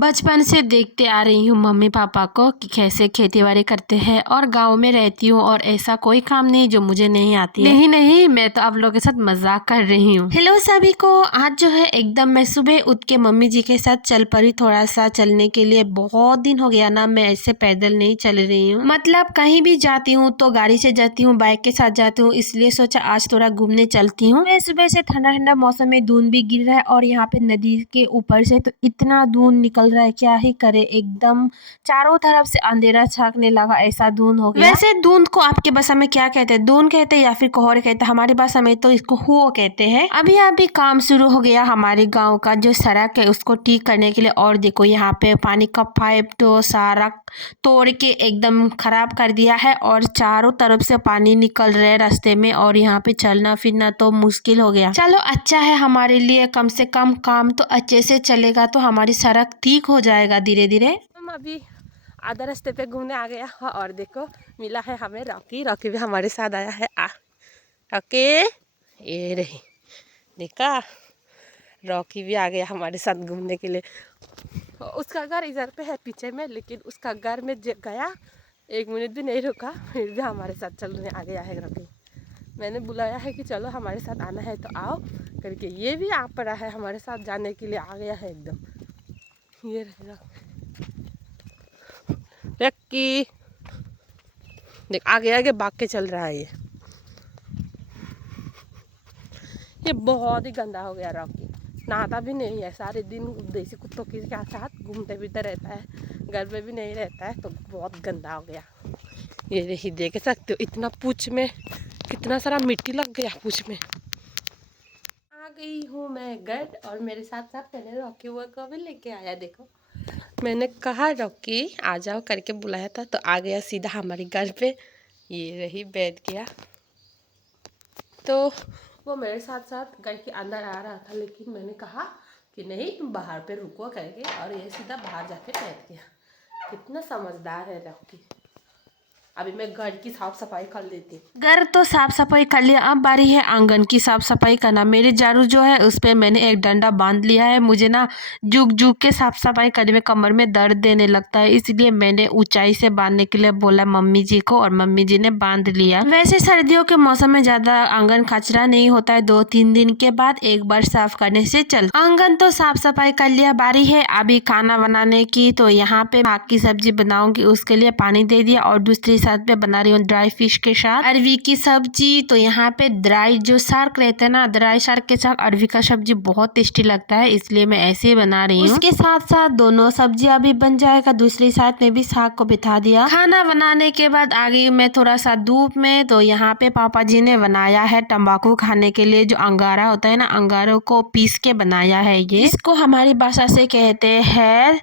बचपन से देखते आ रही हूँ मम्मी पापा को कि कैसे खेती बाड़ी करते हैं और गांव में रहती हूँ और ऐसा कोई काम नहीं जो मुझे नहीं आती है। नहीं, मैं तो आप लोगों के साथ मजाक कर रही हूँ। हेलो सभी को। आज जो है एकदम मैं सुबह उठ के मम्मी जी के साथ चल पड़ी थोड़ा सा चलने के लिए। बहुत दिन हो गया ना मैं ऐसे पैदल नहीं चल रही हूँ। मतलब कहीं भी जाती हूँ तो गाड़ी से जाती हूँ, बाइक के साथ जाती हूँ, इसलिए सोचा आज थोड़ा घूमने चलती हूँ। सुबह से ठंडा ठंडा मौसम में दून भी गिर रहा है और यहाँ पे नदी के ऊपर से तो इतना दून निकल रहा है, क्या ही करे। एकदम चारों तरफ से अंधेरा छाकने लगा, ऐसा दून हो गया। वैसे दून को आपके भाषा में क्या कहते हैं? दून कहते हैं या फिर कोहरे कहते हैं? हमारी भाषा में तो इसको हुओ कहते हैं। अभी अभी काम शुरू हो गया हमारे गांव का जो सड़क है उसको ठीक करने के लिए। और देखो यहाँ पे पानी का पाइप तो सारा तोड़ के एकदम खराब कर दिया है और चारों तरफ से पानी निकल रहा है रास्ते में और यहाँ पे चलना फिरना तो मुश्किल हो गया। चलो अच्छा है हमारे लिए, कम से कम काम तो अच्छे से चलेगा तो हमारी सड़क ठीक हो जाएगा धीरे धीरे। हम अभी आधा रास्ते पे घूमने आ गया और देखो मिला है हमें रॉकी। रॉकी भी हमारे साथ आया है। रॉकी ये रही, देखा रॉकी भी आ गया हमारे साथ घूमने के लिए। उसका घर इधर पे है पीछे में, लेकिन उसका घर में गया 1 मिनट भी नहीं रुका, फिर भी हमारे साथ चलने आ गया है रॉकी। मैंने बुलाया है कि चलो हमारे साथ आना है तो आओ करके, ये भी आ पड़ा है हमारे साथ जाने के लिए, आ गया है एकदम। ये रहेगा रॉकी, देख आगे आगे भाग के चल रहा है ये बहुत ही गंदा हो गया रॉकी। नहाता भी नहीं है, सारे दिन देसी कुत्तों के साथ घूमते फिरते रहता है, घर में भी नहीं रहता है, तो बहुत गंदा हो गया। ये नहीं देख सकते हो, इतना पूंछ में कितना सारा मिट्टी लग गया पूंछ में। आ गई हूँ मैं घर और मेरे साथ साथ मैंने रॉकी वो को भी लेके आया। देखो मैंने कहा रॉकी आ जाओ करके बुलाया था तो आ गया सीधा हमारे घर पे। ये रही बैठ गया, तो वो मेरे साथ साथ घर के अंदर आ रहा था, लेकिन मैंने कहा कि नहीं तुम बाहर पे रुको करके, और ये सीधा बाहर जाके बैठ गया। कितना समझदार है रॉकी। अभी मैं घर की साफ सफाई कर लेती हूँ। घर तो साफ सफाई कर लिया, अब बारी है आंगन की साफ सफाई करना। मेरे झाड़ू जो है उस पे मैंने एक डंडा बांध लिया है। मुझे ना झुक झुक के साफ सफाई करने में कमर में दर्द देने लगता है, इसलिए मैंने ऊंचाई से बांधने के लिए बोला मम्मी जी को और मम्मी जी ने बांध लिया। वैसे सर्दियों के मौसम में ज्यादा आंगन कचरा नहीं होता है, 2-3 दिन के बाद एक बार साफ करने से चल। आंगन तो साफ सफाई कर लिया, बारी है अभी खाना बनाने की। तो यहाँ पे भाग की सब्जी बनाऊंगी, उसके लिए पानी दे दिया और दूसरी साथ पे बना रही हूँ ड्राई फिश के साथ अरवी की सब्जी। तो यहाँ पे ड्राई जो शार्क रहता है ना, ड्राई शार्क के साथ अरवी का सब्जी बहुत टेस्टी लगता है, इसलिए मैं ऐसे ही बना रही हूँ। उसके साथ साथ दोनों सब्जियां भी बन जाएगा, दूसरी साथ में भी साग को बिठा दिया। खाना बनाने के बाद आ गई मैं थोड़ा सा धूप में। तो यहाँ पे पापा जी ने बनाया है तंबाकू खाने के लिए, जो अंगारा होता है ना, अंगारों को पीस के बनाया है ये। इसको हमारी भाषा से कहते हैं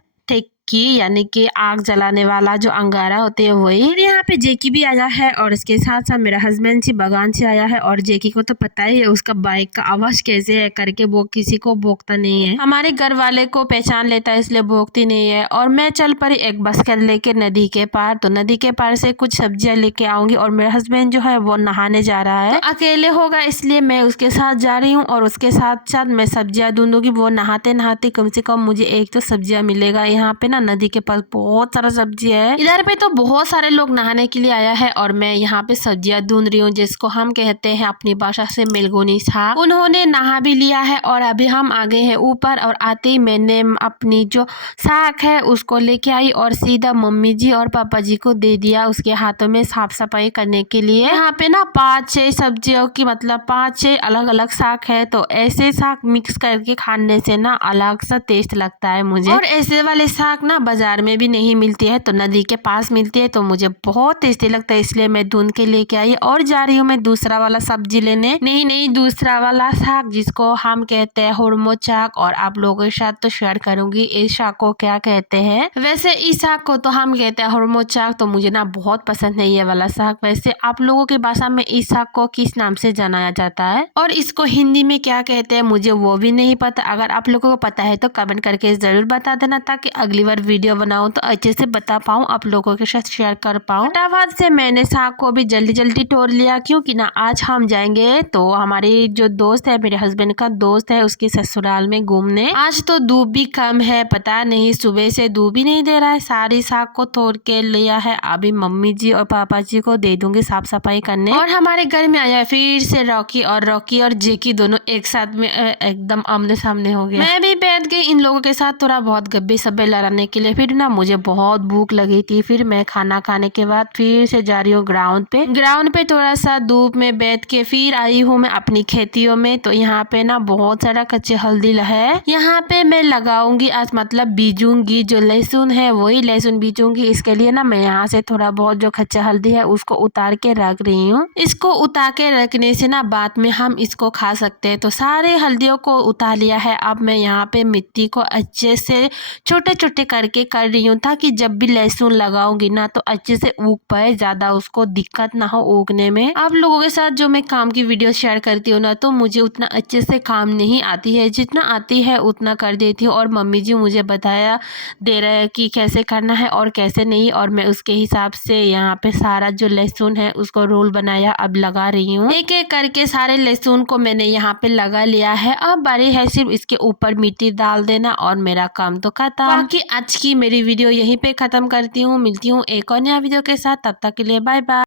की, यानी कि आग जलाने वाला जो अंगारा होते हैं वही। और यहाँ पे जेकी भी आया है और इसके साथ साथ मेरा हस्बैंड जी बगान से आया है। और जेकी को तो पता ही है उसका बाइक का आवाज कैसे है करके, वो किसी को भोंकता नहीं है, हमारे घर वाले को पहचान लेता है इसलिए भोंकती नहीं है। और मैं चल पड़ी एक बास्केट लेके नदी के पार। तो नदी के पार से कुछ सब्जियां लेके आऊंगी और मेरा हस्बैंड जो है वो नहाने जा रहा है, तो अकेले होगा इसलिए मैं उसके साथ जा रही हूँ और उसके साथ साथ मैं सब्जियां ढूंढूंगी। वो नहाते नहाते कम से कम मुझे एक तो सब्जियां मिलेगा। यहाँ पे ना नदी के पास बहुत सारा सब्जी है। इधर पे तो बहुत सारे लोग नहाने के लिए आया है और मैं यहाँ पे सब्जियां ढूंढ रही हूँ, जिसको हम कहते हैं अपनी भाषा से मेलगोनी साग। उन्होंने नहा भी लिया है और अभी हम आ गए हैं ऊपर। और आते ही मैंने अपनी जो साग है उसको लेके आई और सीधा मम्मी जी और पापा जी को दे दिया उसके हाथों में साफ सफाई करने के लिए। यहाँ पे ना 5-6 सब्जियों की, मतलब 5-6 अलग अलग साग है, तो ऐसे साग मिक्स करके खाने से ना अलग सा टेस्ट लगता है मुझे। और ऐसे वाले साग ना बाजार में भी नहीं मिलती है, तो नदी के पास मिलती है, तो मुझे बहुत टेस्टी लगता है, इसलिए मैं ढूंढ के लेके आई और जा रही हूँ मैं दूसरा वाला सब्जी लेने। नहीं, दूसरा वाला साग जिसको हम कहते हैं हुरमो साग, और आप लोगों के साथ तो शेयर करूंगी इस साग को क्या कहते हैं। वैसे इस साग को तो हम कहते हैं हुरमो साग, तो मुझे ना बहुत पसंद है ये वाला साग। वैसे आप लोगों की भाषा में इस साग को किस नाम से जाना जाता है और इसको हिंदी में क्या कहते हैं मुझे वो भी नहीं पता। अगर आप लोगों को पता है तो कमेंट करके जरूर बता देना, ताकि अगली बार अगर वीडियो बनाऊं तो अच्छे से बता पाऊं, आप लोगों के साथ शेयर कर पाऊं। फटाफट से मैंने साग को भी जल्दी जल्दी तोड़ लिया, क्योंकि ना आज हम जाएंगे तो हमारी जो दोस्त है, मेरे हस्बैंड का दोस्त है, उसकी ससुराल में घूमने। आज तो धूप भी कम है, पता नहीं सुबह से धूप ही नहीं दे रहा है। सारी साग को तोड़ के लिया है, अभी मम्मी जी और पापा जी को दे दूंगी साफ सफाई करने। और हमारे घर में आया फिर से रॉकी और जेकी दोनों एक साथ में एकदम आमने सामने हो गया। मैं भी बैठ गई इन लोगों के साथ थोड़ा बहुत गप्पे सप्पे लड़ाने के लिए। फिर ना मुझे बहुत भूख लगी थी, फिर मैं खाना खाने के बाद फिर से जा रही हूँ ग्राउंड पे थोड़ा सा धूप में बैठ के फिर आई हूँ मैं अपनी खेतियों में। तो यहाँ पे ना बहुत सारा कच्चे हल्दी है, यहाँ पे मैं लगाऊंगी आज, मतलब बीजूंगी। जो लहसुन है वही लहसुन बीजूंगी। इसके लिए ना मैं यहाँ से थोड़ा बहुत जो कच्चा हल्दी है उसको उतार के रख रही हूँ। इसको उतार के रखने से ना बाद में हम इसको खा सकते हैं। तो सारे हल्दियों को उतार लिया है। अब मैं यहाँ पे मिट्टी को अच्छे से छोटे छोटे करके कर रही हूँ, ताकि जब भी लहसुन लगाऊंगी ना तो अच्छे से उग पाए, ज्यादा उसको दिक्कत ना हो उगने में। आप लोगों के साथ जो मैं काम की वीडियो शेयर करती हूँ ना, तो मुझे उतना अच्छे से काम नहीं आती है, जितना आती है उतना कर देती हूँ। और मम्मी जी मुझे बताया दे रहे हैं कि कैसे करना है और कैसे नहीं, और मैं उसके हिसाब से यहाँ पे सारा जो लहसुन है उसको रोल बनाया, अब लगा रही हूँ। एक एक करके सारे लहसुन को मैंने यहाँ पे लगा लिया है। अब बारी है सिर्फ इसके ऊपर मिट्टी डाल देना और मेरा काम तो खत्म। बाकी आज की मेरी वीडियो यहीं पे खत्म करती हूँ। मिलती हूँ एक और नया वीडियो के साथ, तब तक के लिए बाय बाय।